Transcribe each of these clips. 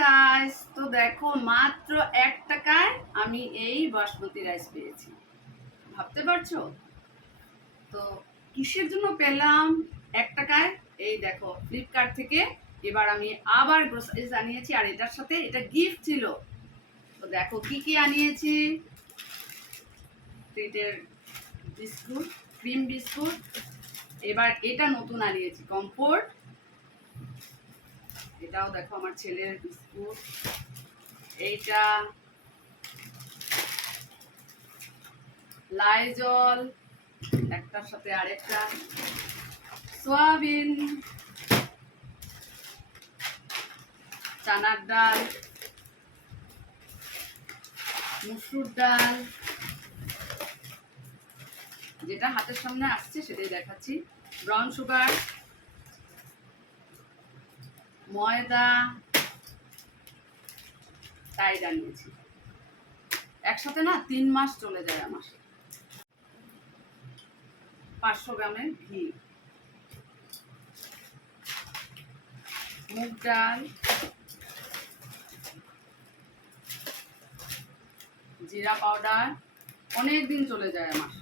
Guys, তো দেখো মাত্র 1 টাকায় আমি এই বাসমতি রাইস পেয়েছি। ভাবতে পারছো তো কিসের জন্য পেলাম 1 টাকায়? এই দেখো ফ্লিপকার্ট থেকে এবার আমি আবার গ্রোসারিজ আনিয়েছি, আর এটার সাথে এটা গিফট ছিল। তো দেখো কি কি আনিয়েছি। ট্রিটের বিস্কুট, ক্রিম বিস্কুট। এবার এটা নতুন আনিয়েছি কমফোর্ট। এটাও দেখো আমার ছেলের বিস্কুট। এইটা লাইজল, একটার সাথে আরেকটা সোয়াবিন, চানার ডাল, মুসুর ডাল, যেটা হাতের সামনে আসছে সেটাই দেখাচ্ছি। ব্রাউন সুগার, ময়দা, টাইড আনিয়েছি। একসাথে না 3 মাস চলে যায় আমার। 500 গ্রামের ঘি, মুগ ডাল, জিরা পাউডার, অনেক দিন চলে যায় আমার।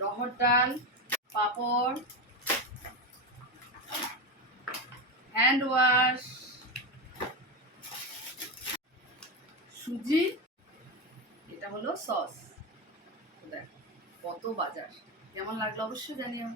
রহর ডাল, পাপড়, হ্যান্ড ওয়াশ, সুজি, এটা হলো সস। দেখ কত বাজার। কেমন লাগলো অবশ্যই জানিও।